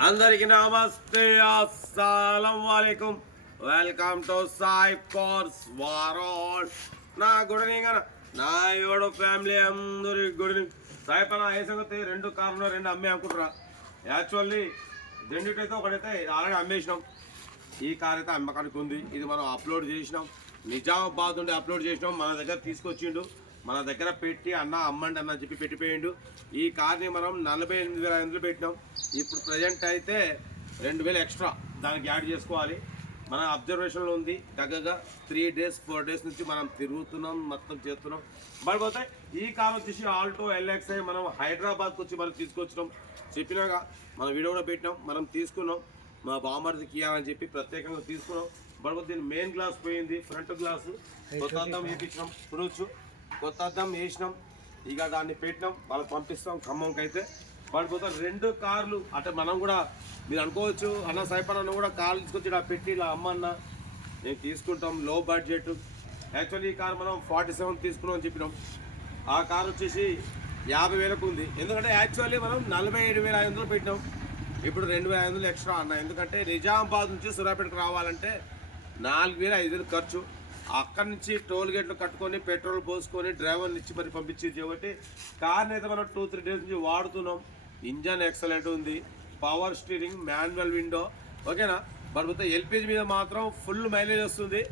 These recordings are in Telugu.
అందరికి నమస్తే అస్సలం వాలేకుం వెల్కమ్ టు సాయి కోర్స్ వారాల్ నా గుడని నా ఏడు ఫ్యామిలీ అందరి గుడిని సాయి పన ఏ రెండు కార్లు రెండు అమ్మే అనుకుంటురా. యాక్చువల్లీ రెండిటైతే ఒకటైతే ఆల్రెడీ అమ్మేసినాం. ఈ కార్ అయితే అమ్మకానికి ఉంది. ఇది మనం అప్లోడ్ చేసినాం. నిజామాబాద్ నుండి అప్లోడ్ చేసినాం. మన దగ్గర తీసుకొచ్చిండు. మన దగ్గర పెట్టి అన్న అమ్మండి అన్న చెప్పి పెట్టిపోయిండు. ఈ కార్ని మనం నలభై ఎనిమిది వేల ఐదు పెట్టినాం. ఇప్పుడు ప్రజెంట్ అయితే రెండు వేలు ఎక్స్ట్రా దానికి యాడ్ చేసుకోవాలి. మన అబ్జర్వేషన్లో ఉంది. దగ్గరగా త్రీ డేస్ ఫోర్ డేస్ నుంచి మనం తిరుగుతున్నాం మొత్తం చేస్తున్నాం. మరి పోతే ఈ కార్ వచ్చేసి ఆల్టో ఎల్ఎక్స్ఐ మనం హైదరాబాద్కి వచ్చి మనం తీసుకొచ్చినాం. చెప్పినాక మన వీడియో కూడా పెట్టినాం. మనం తీసుకున్నాం. మా బామర్దికి ఇవ్వాలని చెప్పి ప్రత్యేకంగా తీసుకున్నాం. బట్ దీని మెయిన్ గ్లాస్ పోయింది. ఫ్రంట్ గ్లాస్ కొత్త వేయించినాం చూడొచ్చు కొత్త అద్దం వేసినాం. ఇక దాన్ని పెట్టినాం. వాళ్ళకి పంపిస్తాం. ఖమ్మంకి అయితే పడిపోతాం రెండు కార్లు అంటే మనం కూడా మీరు అనుకోవచ్చు అన్న సైపన్ అన్న కూడా కార్లు తీసుకొచ్చి ఇలా పెట్టి ఇలా అమ్మన్న నేను తీసుకుంటాం లో బడ్జెట్ యాక్చువల్లీ ఈ కార్ మనం ఫార్టీ సెవెన్ తీసుకున్నాం అని చెప్పినాం. ఆ కార్ వచ్చేసి యాభై వేలకు ఉంది. ఎందుకంటే యాక్చువల్లీ మనం నలభై ఏడు వేల ఐదు వందలు పెట్టినాం. ఇప్పుడు రెండు వేల ఐదు వందలు ఎక్స్ట్రా అన్న. ఎందుకంటే నిజామాబాద్ నుంచి సూర్యాపేటకు రావాలంటే నాలుగు వేల ఐదు వేలు ఖర్చు. అక్కడి నుంచి టోల్ గేట్లు కట్టుకొని పెట్రోల్ పోసుకొని డ్రైవర్ని ఇచ్చి మరి పంపించేది కాబట్టి కార్ని అయితే మనం టూ త్రీ డేస్ నుంచి వాడుతున్నాం. ఇంజన్ ఎక్సలెంట్ ఉంది. పవర్ స్టీరింగ్ మాన్యువల్ విండో ఓకేనా మరి ఎల్పిజి మీద మాత్రం ఫుల్ మైలేజ్ వస్తుంది.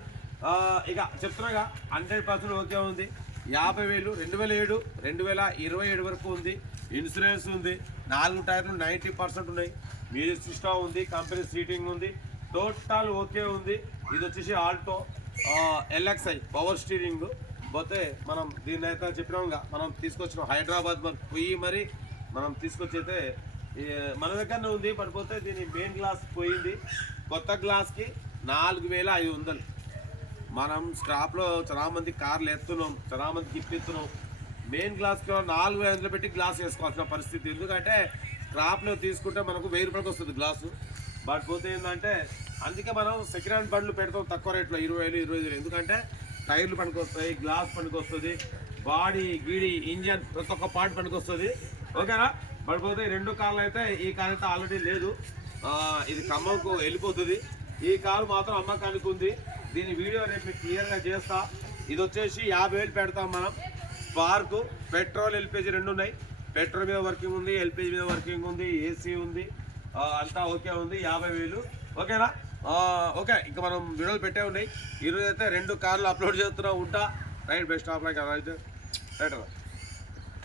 ఇక చెప్తున్నాగా హండ్రెడ్ పర్సెంట్ ఓకే ఉంది. యాభై వేలు రెండు వేల ఏడు రెండు వేల ఇరవై ఏడు వరకు ఉంది. ఇన్సూరెన్స్ ఉంది. నాలుగు టైర్లు నైంటీ పర్సెంట్ ఉన్నాయి. మ్యూజిక్ సిస్టమ్ ఉంది కంపెనీ సీటింగ్ ఉంది. టోటల్ ఓకే ఉంది. ఇది వచ్చేసి ఆల్టో ఎల్ఎక్స్ఐ పవర్ స్టీరింగ్ పోతే మనం దీన్ని అయితే చెప్పినాంగా మనం తీసుకొచ్చినాం హైదరాబాద్ పోయి మరి మనం తీసుకొచ్చి అయితే మన దగ్గరనే ఉంది పడిపోతే దీని మెయిన్ గ్లాస్ పోయింది. కొత్త గ్లాస్కి నాలుగు వేల ఐదు వందలు. మనం స్క్రాప్లో చాలా మంది కార్లు ఎత్తున్నాం చాలా మంది గిఫ్ట్ ఇస్తున్నాం మెయిన్ గ్లాస్కి నాలుగు వేల వందలు పెట్టి గ్లాస్ వేసుకోవాల్సిన పరిస్థితి. ఎందుకంటే స్క్రాప్లో తీసుకుంటే మనకు వెయ్యి రూపాయలకు వస్తుంది గ్లాసు బట్ పోతే ఏంటంటే అందుకే మనం సెకండ్ హ్యాండ్ బండ్లు పెడతాం తక్కువ రేట్లో ఇరవై వేలు ఇరవై వేలు. ఎందుకంటే టైర్లు పనికొస్తాయి గ్లాస్ పనికొస్తుంది బాడీ గీడి ఇంజన్ ప్రతి ఒక్క పార్ట్ పనికొస్తుంది. ఓకేనా? పడిపోతే రెండు కార్లు అయితే ఈ కార్ అయితే ఆల్రెడీ లేదు. ఇది ఖమ్మంకు వెళ్ళిపోతుంది. ఈ కారు మాత్రం అమ్మకానికి ఉంది. దీని వీడియో రేపు మీకు క్లియర్గా చేస్తా. ఇది వచ్చేసి యాభై వేలు పెడతాం మనం. స్పార్కు పెట్రోల్ ఎల్పిజి రెండు ఉన్నాయి. పెట్రోల్ మీద వర్కింగ్ ఉంది ఎల్పిజి మీద వర్కింగ్ ఉంది ఏసీ ఉంది. అంతా ఓకే ఉంది యాభై వేలు. ఓకేనా? ఓకే ఇంకా మనం వీడియోలు పెట్టే ఉన్నాయి. ఈరోజు అయితే రెండు కార్లు అప్లోడ్ చేస్తున్నా ఉంటా. రైట్ బెస్ట్ ఆఫ్ లైక్ అయితే రైట్